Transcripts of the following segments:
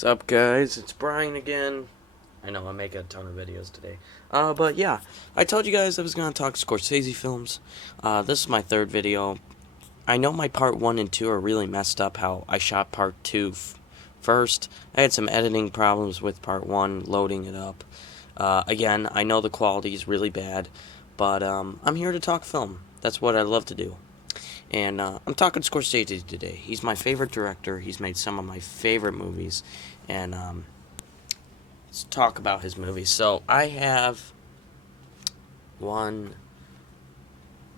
What's up, guys? It's Brian again. I know I'm making a ton of videos today. But yeah, I told you guys I was gonna talk Scorsese films. This is my third video. I know my part 1 and 2 are really messed up how I shot part 2 first. I had some editing problems with part 1, loading it up. Again, I know the quality is really bad, but I'm here to talk film. That's what I love to do. And I'm talking Scorsese today. He's my favorite director. He's made some of my favorite movies. And let's talk about his movies. So I have 1,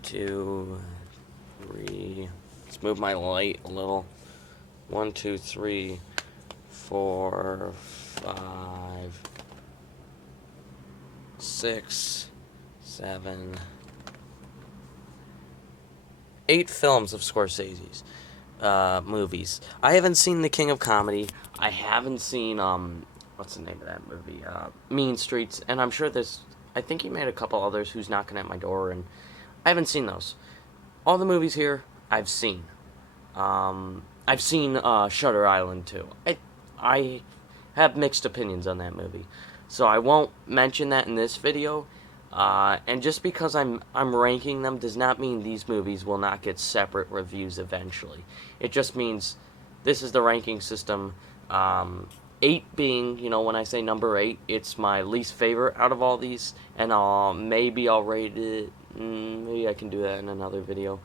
2, 3. Let's move my light a little. 1, 2, 3, 4, 5, 6, 7, 8 films of Scorsese's movies. I haven't seen The King of Comedy. I haven't seen what's the name of that movie? Mean Streets. And I'm sure I think he made a couple others. Who's Knocking at My Door, and I haven't seen those. All the movies here I've seen. I've seen Shutter Island too. I have mixed opinions on that movie, so I won't mention that in this video. And just because I'm ranking them does not mean these movies will not get separate reviews eventually. It just means this is the ranking system. 8 being, when I say number 8, it's my least favorite out of all these, and maybe I'll rate it. Maybe I can do that in another video.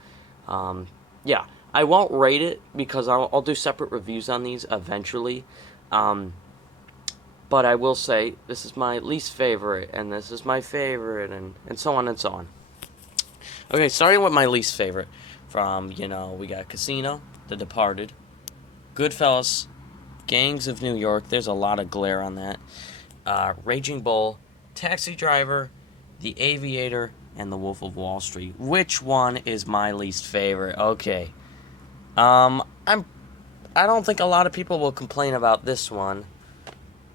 Yeah, I won't rate it because I'll do separate reviews on these eventually. But I will say, this is my least favorite, and this is my favorite, and so on and so on. Okay, starting with my least favorite. From, we got Casino, The Departed, Goodfellas, Gangs of New York. There's a lot of glare on that. Raging Bull, Taxi Driver, The Aviator, and The Wolf of Wall Street. Which one is my least favorite? Okay. I don't think a lot of people will complain about this one.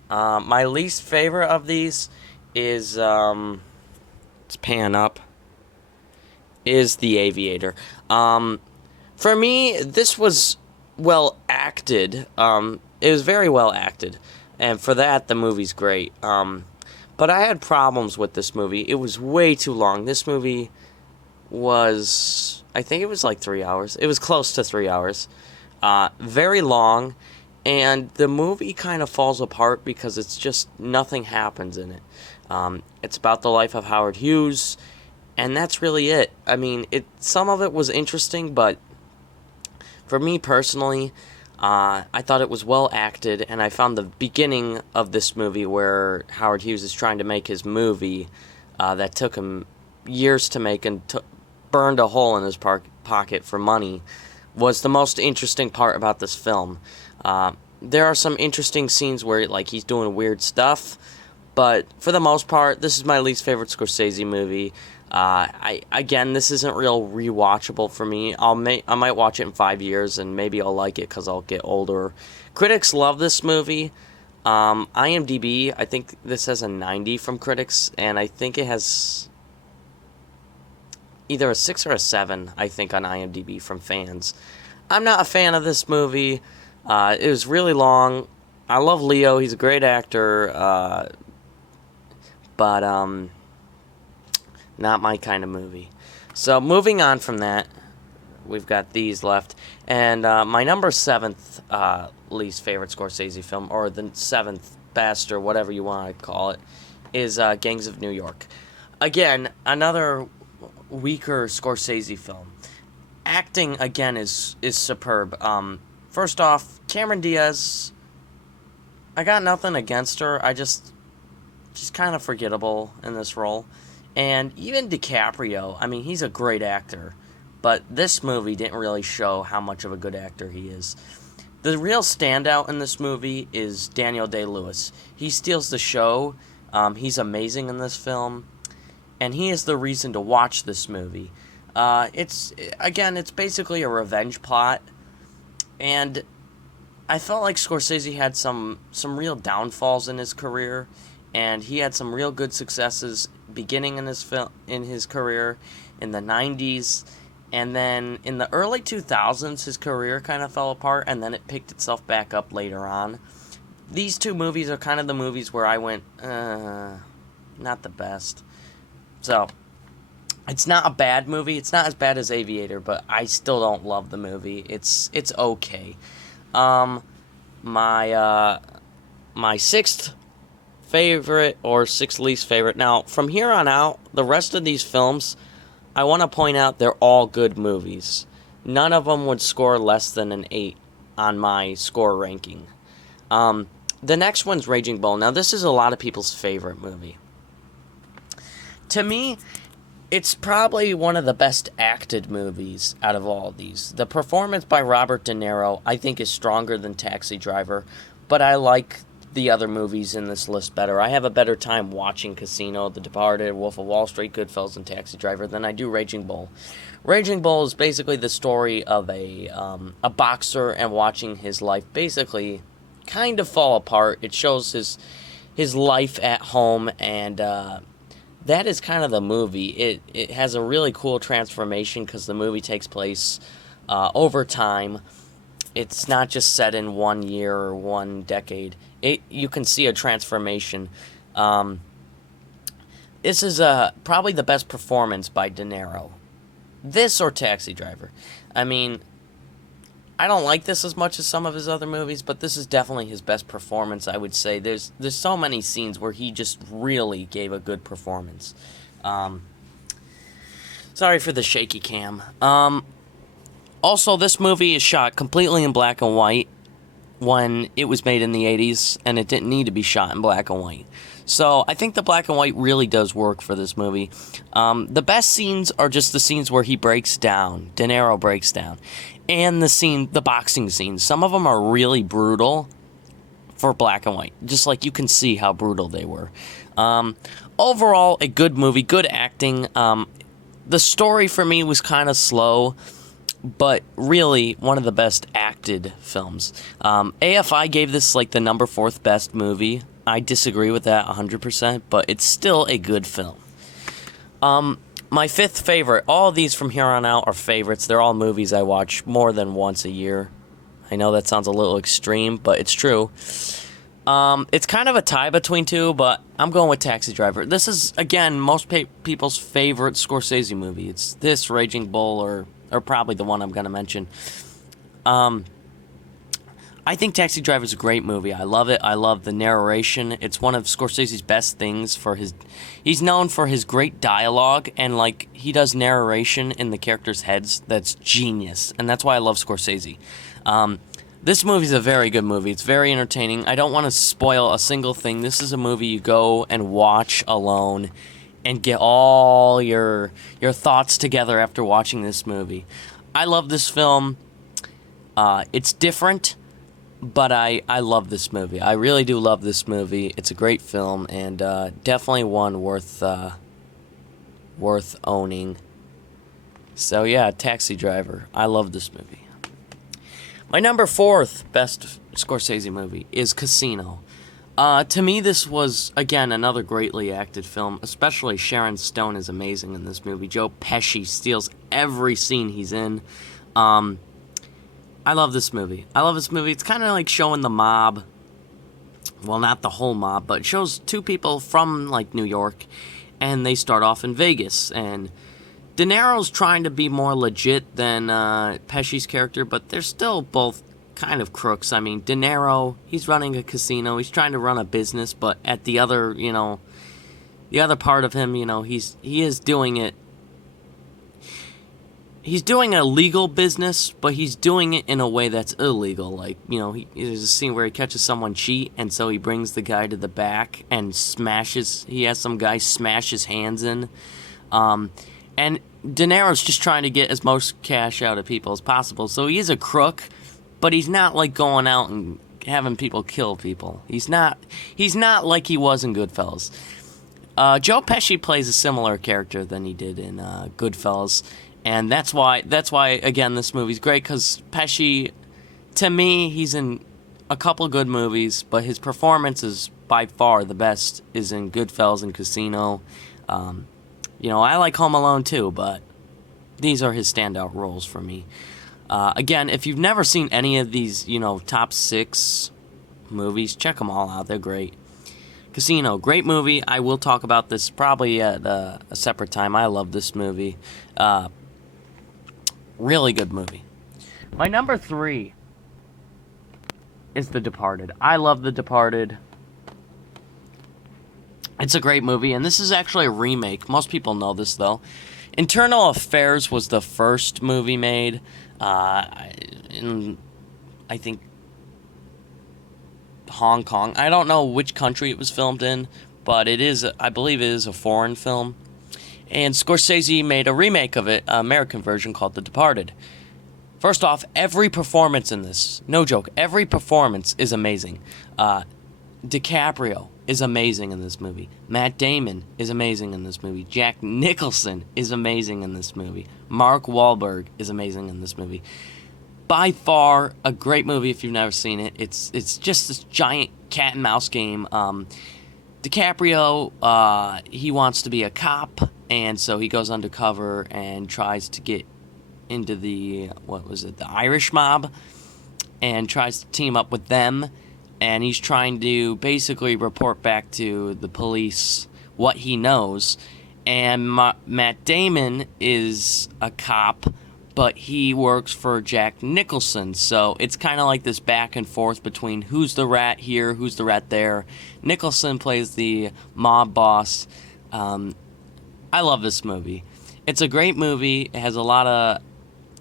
My least favorite of these is, let's pan up, is The Aviator. For me, this was well acted. It was very well acted. And for that, the movie's great. But I had problems with this movie. It was way too long. This movie was, I think it was like 3 hours. It was close to 3 hours. Very long. And the movie kind of falls apart because it's just nothing happens in it. It's about the life of Howard Hughes, and that's really it. I mean, some of it was interesting, but for me personally, I thought it was well acted, and I found the beginning of this movie where Howard Hughes is trying to make his movie that took him years to make and burned a hole in his pocket for money was the most interesting part about this film. There are some interesting scenes where he's doing weird stuff, but for the most part, this is my least favorite Scorsese movie. Again, this isn't real rewatchable for me. I might watch it in 5 years, and maybe I'll like it because I'll get older. Critics love this movie. IMDb, I think this has a 90 from critics, and I think it has either a 6 or a 7, I think, on IMDb from fans. I'm not a fan of this movie. It was really long. I love Leo. He's a great actor. But not my kind of movie. So moving on from that, we've got these left. And my number 7th least favorite Scorsese film, or the 7th best, or whatever you want to call it, is Gangs of New York. Again, another weaker Scorsese film. Acting, again, is superb. First off, Cameron Diaz, I got nothing against her. She's kind of forgettable in this role. And even DiCaprio, I mean, he's a great actor. But this movie didn't really show how much of a good actor he is. The real standout in this movie is Daniel Day-Lewis. He steals the show. He's amazing in this film. And he is the reason to watch this movie. It's basically a revenge plot. And I felt like Scorsese had some real downfalls in his career, and he had some real good successes beginning in his career in the 90s, and then in the early 2000s his career kind of fell apart, and then it picked itself back up later on. these two movies are kind of the movies where I went, not the best. So, it's not a bad movie. It's not as bad as Aviator, but I still don't love the movie. It's okay. My sixth favorite or sixth least favorite. Now, from here on out, the rest of these films, I want to point out they're all good movies. None of them would score less than an 8 on my score ranking. The next one's Raging Bull. Now, this is a lot of people's favorite movie. To me, it's probably one of the best acted movies out of all of these. The performance by Robert De Niro, I think, is stronger than Taxi Driver, but I like the other movies in this list better. I have a better time watching Casino, The Departed, Wolf of Wall Street, Goodfellas, and Taxi Driver than I do Raging Bull. Raging Bull is basically the story of a boxer and watching his life basically kind of fall apart. It shows his life at home, and that is kind of the movie. It has a really cool transformation because the movie takes place over time. It's not just set in 1 year or 1 decade. You can see a transformation. This is probably the best performance by De Niro. This or Taxi Driver. I mean, I don't like this as much as some of his other movies, but this is definitely his best performance, I would say. There's so many scenes where he just really gave a good performance. Sorry for the shaky cam. Also, this movie is shot completely in black and white when it was made in the 80s, and it didn't need to be shot in black and white. So, I think the black and white really does work for this movie. The best scenes are just the scenes where he breaks down. De Niro breaks down. And the boxing scenes. Some of them are really brutal for black and white. Just like you can see how brutal they were. Overall, a good movie, good acting. The story for me was kind of slow, but really one of the best acted films. AFI gave this like the number 4th best movie. I disagree with that 100%, but it's still a good film. My 5th favorite, all of these from here on out are favorites. They're all movies I watch more than once a year. I know that sounds a little extreme, but it's true. It's kind of a tie between two, but I'm going with Taxi Driver. This is, again, most people's favorite Scorsese movie. It's this, Raging Bull, or probably the one I'm going to mention. I think Taxi Driver is a great movie. I love it. I love the narration. It's one of Scorsese's best things for his... He's known for his great dialogue, and, like, he does narration in the characters' heads that's genius, and that's why I love Scorsese. This movie's a very good movie. It's very entertaining. I don't want to spoil a single thing. This is a movie you go and watch alone and get all your thoughts together after watching this movie. I love this film. It's different, but I love this movie. I really do love this movie. It's a great film, and definitely one worth owning. So yeah, Taxi Driver. I love this movie. My number 4th best Scorsese movie is Casino. To me, this was, again, another greatly acted film. Especially Sharon Stone is amazing in this movie. Joe Pesci steals every scene he's in. I love this movie. It's kind of like showing the mob. Well, not the whole mob, but it shows two people from, like, New York. And they start off in Vegas. And De Niro's trying to be more legit than Pesci's character, but they're still both kind of crooks. I mean, De Niro, he's running a casino. He's trying to run a business, but at the other, the other part of him, he is doing it. He's doing a legal business, but he's doing it in a way that's illegal. Like, there's a scene where he catches someone cheat, and so he brings the guy to the back and he has some guy smash his hands in. And De Niro's just trying to get as most cash out of people as possible. So he is a crook, but he's not like going out and having people kill people. He's not like he was in Goodfellas. Joe Pesci plays a similar character than he did in Goodfellas, and that's why again this movie's great, because Pesci, to me, he's in a couple good movies, but his performance is by far the best is in Goodfellas and Casino. I like Home Alone too, but these are his standout roles for me. Again, if you've never seen any of these, top 6 movies. Check them all out. They're great. Casino, great movie. I will talk about this probably at a separate time. I love this movie. Really good movie. My number 3 is The Departed. I love The Departed. It's a great movie, and this is actually a remake. Most people know this, though. Internal Affairs was the first movie made in, I think, Hong Kong. I don't know which country it was filmed in, but I believe it is a foreign film. And Scorsese made a remake of it, an American version called The Departed. First off, every performance in this, no joke, every performance is amazing. DiCaprio is amazing in this movie. Matt Damon is amazing in this movie. Jack Nicholson is amazing in this movie. Mark Wahlberg is amazing in this movie. By far a great movie if you've never seen it. It's just this giant cat and mouse game. DiCaprio, he wants to be a cop, and so he goes undercover and tries to get into the Irish mob, and tries to team up with them, and he's trying to basically report back to the police what he knows. And Matt Damon is a cop, but he works for Jack Nicholson, so it's kind of like this back and forth between who's the rat here, who's the rat there. Nicholson plays the mob boss. I love this movie. It's a great movie. It has a lot of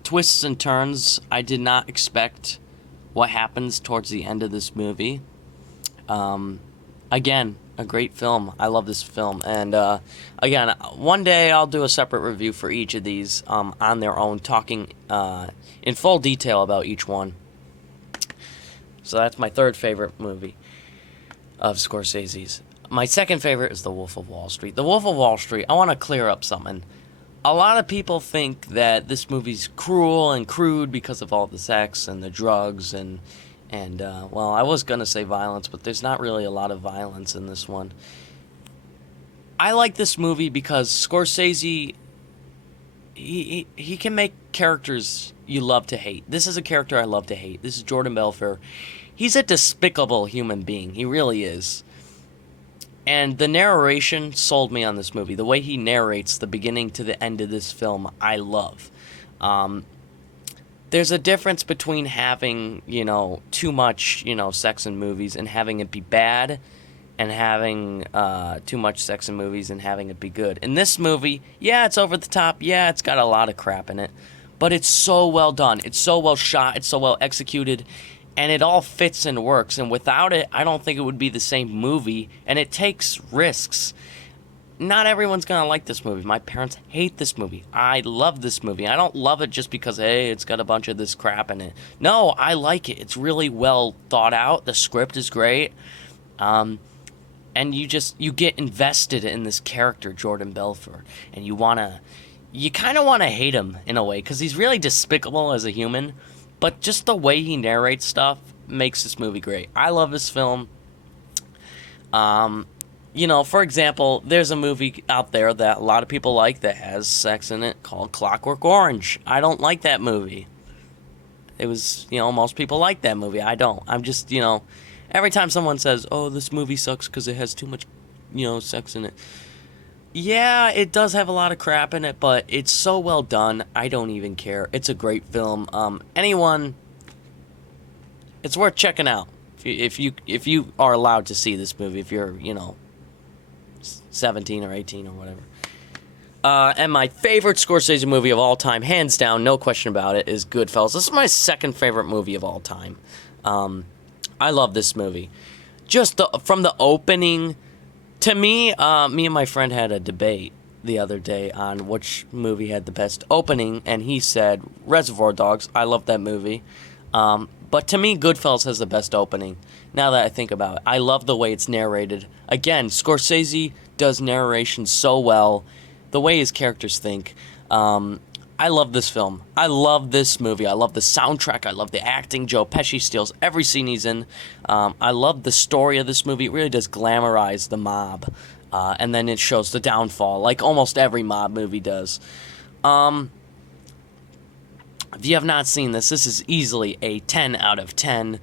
twists and turns. I did not expect what happens towards the end of this movie. Again, a great film. I love this film. And again, one day I'll do a separate review for each of these on their own, talking in full detail about each one. So that's my third favorite movie of Scorsese's. My second favorite is The Wolf of Wall Street. The Wolf of Wall Street, I want to clear up something. A lot of people think that this movie's cruel and crude because of all the sex and the drugs and well, I was going to say violence, but there's not really a lot of violence in this one. I like this movie because Scorsese, he can make characters you love to hate. This is a character I love to hate. This is Jordan Belfort. He's a despicable human being. He really is. And the narration sold me on this movie. The way he narrates the beginning to the end of this film, I love. There's a difference between having, too much, sex in movies and having it be bad, and having too much sex in movies and having it be good. In this movie, yeah, it's over the top. Yeah, it's got a lot of crap in it. But it's so well done. It's so well shot. It's so well executed. And it all fits and works. And without it, I don't think it would be the same movie. And it takes risks. Not everyone's going to like this movie. My parents hate this movie. I love this movie. I don't love it just because, hey, it's got a bunch of this crap in it. No, I like it. It's really well thought out. The script is great. And you get invested in this character, Jordan Belfort. And you kind of want to hate him in a way, because he's really despicable as a human. But just the way he narrates stuff makes this movie great. I love this film. For example, there's a movie out there that a lot of people like that has sex in it called Clockwork Orange. I don't like that movie. It was, most people like that movie. I don't. I'm just, every time someone says, oh, this movie sucks because it has too much, sex in it. Yeah, it does have a lot of crap in it, but it's so well done, I don't even care. It's a great film. It's worth checking out if you are allowed to see this movie, if you're, 17 or 18 or whatever. And my favorite Scorsese movie of all time, hands down, no question about it, is Goodfellas. This is my second favorite movie of all time. I love this movie. Just from the opening. To me, me and my friend had a debate the other day on which movie had the best opening, and he said Reservoir Dogs. I love that movie. But to me, Goodfellas has the best opening, now that I think about it. I love the way it's narrated. Again, Scorsese does narration so well, the way his characters think. I love this film. I love this movie. I love the soundtrack. I love the acting. Joe Pesci steals every scene he's in. I love the story of this movie. It really does glamorize the mob. And then it shows the downfall, like almost every mob movie does. If you have not seen this, this is easily a 10 out of 10.